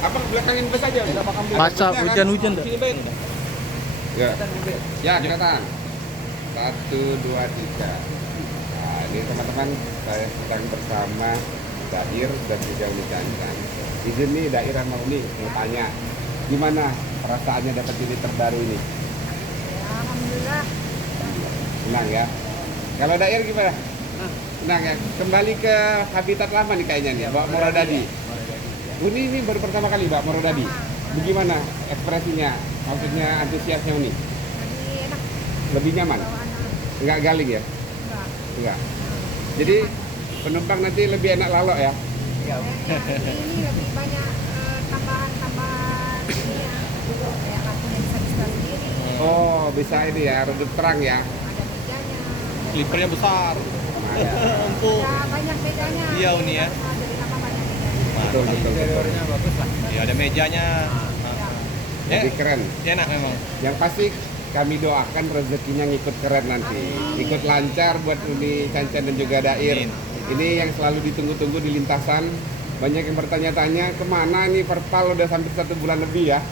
Abang belakangin bus aja. Basah, hujan-hujan dah. Sini, Ben. Ya. Ya, kelihatan. 1, 2, 3. Nah, ini teman-teman, saya sedang bersama Dair dan juga Uni Cancan. Di sini Dair sama Uni mau tanya, gimana perasaannya dapat unit terbaru ini? Ya, alhamdulillah. Senang ya. Kalau Dair gimana? Senang ya. Kembali ke habitat lama nih kayaknya nih, Mbak Moradadi. Uni ini baru pertama kali Mbak Moradadi. Bagaimana ekspresinya? Maksudnya antusiasnya Uni? Jadi enak Lebih nyaman? bawaannya. Enggak galing ya? Enggak. Enggak. Jadi penumpang nanti lebih enak lalok ya? Ini lebih banyak tambahan-tambahan ini ya. Kayak kartunya bisa disetel sendiri. Oh, bisa ini ya, redup terang ya. Ada mejanya. Clippernya besar. Iya. Empuk. Ya, banyak bedanya. Iya, Uni ya. Jadi nama banyak bedanya. Betul, betul, betul. bagus lah. Ya ada mejanya. Ya, Lebih keren. enak memang. Yang pasti kami doakan rezekinya ngikut keren nanti. Ikut lancar buat Uni Cancan dan juga Dair. Amin. Ini yang selalu ditunggu-tunggu di lintasan. Banyak yang bertanya-tanya kemana nih Perpal udah sampai 1 bulan lebih ya?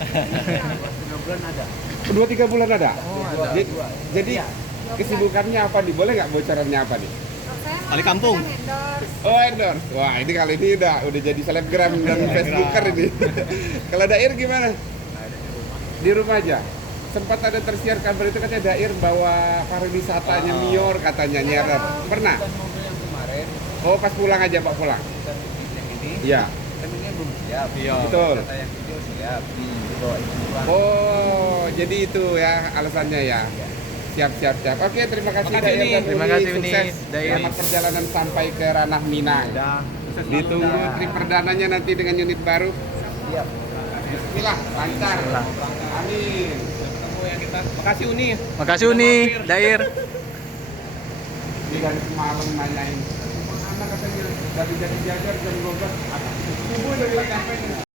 2-3 bulan ada? Jadi kesibukannya apa nih? Boleh nggak bocorannya apa nih? Kalau saya Kali kampung. endorse. Oh, endorse. Wah, ini kali ini udah jadi selebgram dan Facebooker ini. Kalau Dair gimana? Di rumah aja. Sempat ada tersiar kabar itu katanya Dair bawa pariwisatanya Mior katanya nyeret. Pernah? Oh, pas pulang aja Pak pulang. Iya. Iya. Betul. Oh, jadi itu ya alasannya ya. Siap, siap, siap. Oke, terima kasih Makasih, Dair Uni. dan Terima Uni. kasih, Uni. Sukses. Dair. Selamat perjalanan sampai ke ranah Minang. Ditunggu trip perdananya nanti dengan unit baru. Bismillah, lancar. Amin. Makasih Uni. Makasih Uni, Dair. Ini dari semalam nanyain, mana katanya dari jadi jajar jam 12. Subuh dari kafe.